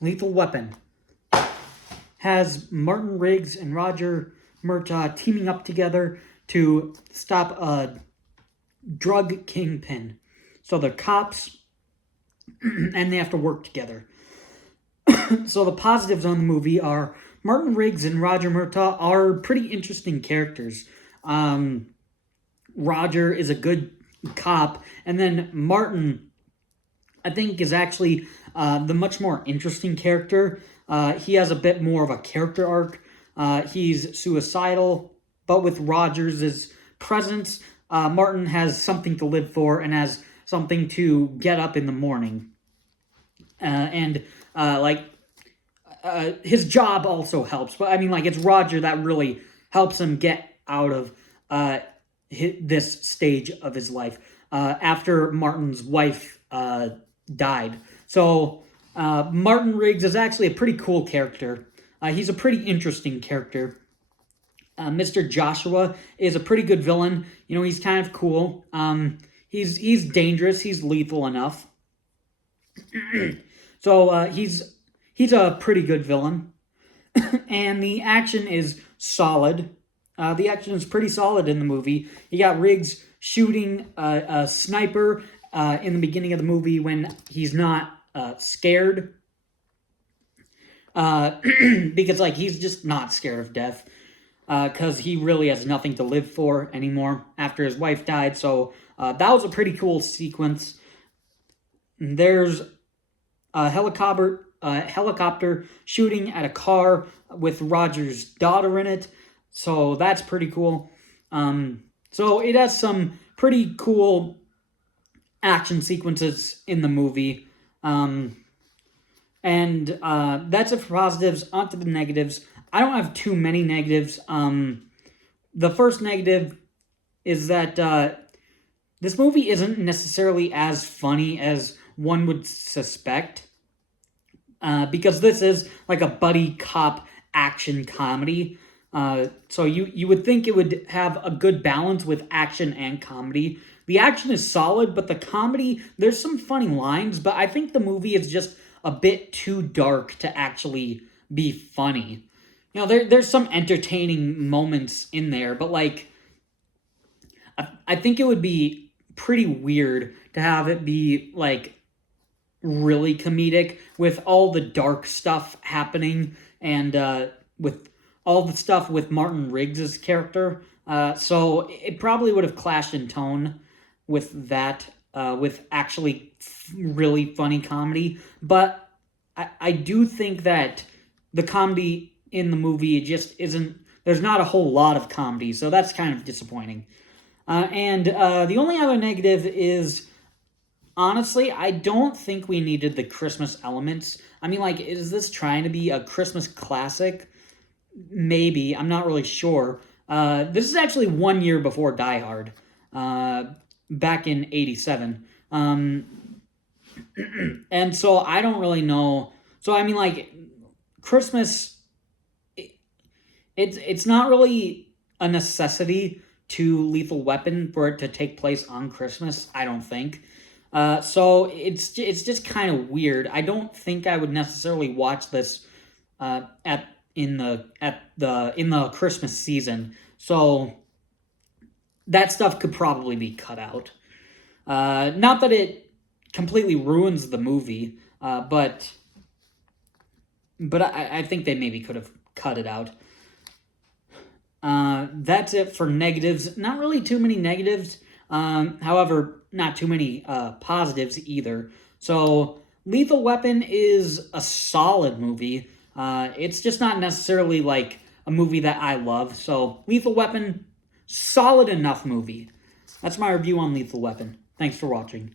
Lethal Weapon has Martin Riggs and Roger Murtaugh teaming up together to stop a drug kingpin. So they're cops and they have to work together. So the positives on the movie are Martin Riggs and Roger Murtaugh are pretty interesting characters. Um, Roger is a good cop, and then Martin, I think, is actually the much more interesting character. He has a bit more of a character arc. He's suicidal, but with Rogers' presence, Martin has something to live for and has something to get up in the morning. And like his job also helps, but I mean, like, it's Roger that really helps him get out of this stage of his life after Martin's wife died. So Martin Riggs is actually a pretty cool character. He's a pretty interesting character. Mr. Joshua is a pretty good villain. You know, he's kind of cool. He's dangerous. He's lethal enough. So he's a pretty good villain, and the action is solid. The action is pretty solid in the movie. You got Riggs shooting a sniper in the beginning of the movie when he's not scared, because like he's just not scared of death, because he really has nothing to live for anymore after his wife died. So that was a pretty cool sequence. There's a helicopter shooting at a car with Roger's daughter in it. So that's pretty cool. So it has some pretty cool action sequences in the movie. And that's it for positives. On to the negatives. I don't have too many negatives. The first negative is that this movie isn't necessarily as funny as one would suspect. Because this is like a buddy cop action comedy. So you would think it would have a good balance with action and comedy. The action is solid, but the comedy, there's some funny lines, but I think the movie is just a bit too dark to actually be funny. You know, there's some entertaining moments in there, but like, I think it would be pretty weird to have it be like really comedic with all the dark stuff happening and with all the stuff with Martin Riggs' character. So it probably would have clashed in tone with that, with actually really funny comedy. But I do think that the comedy in the movie just isn't, there's not a whole lot of comedy, so that's kind of disappointing. And the only other negative is, honestly, I don't think we needed the Christmas elements. I mean, like, is this trying to be a Christmas classic? Maybe. I'm not really sure. This is actually 1 year before Die Hard, back in 87. And so I don't really know. So, I mean, like, Christmas, it's not really a necessity to Lethal Weapon for it to take place on Christmas, I don't think. So it's just kind of weird. I don't think I would necessarily watch this in the Christmas season. So that stuff could probably be cut out. Not that it completely ruins the movie, but I think they maybe could have cut it out. That's it for negatives. Not really too many negatives. However, not too many positives either. So, Lethal Weapon is a solid movie. It's just not necessarily like a movie that I love. So, Lethal Weapon, solid enough movie. That's my review on Lethal Weapon. Thanks for watching.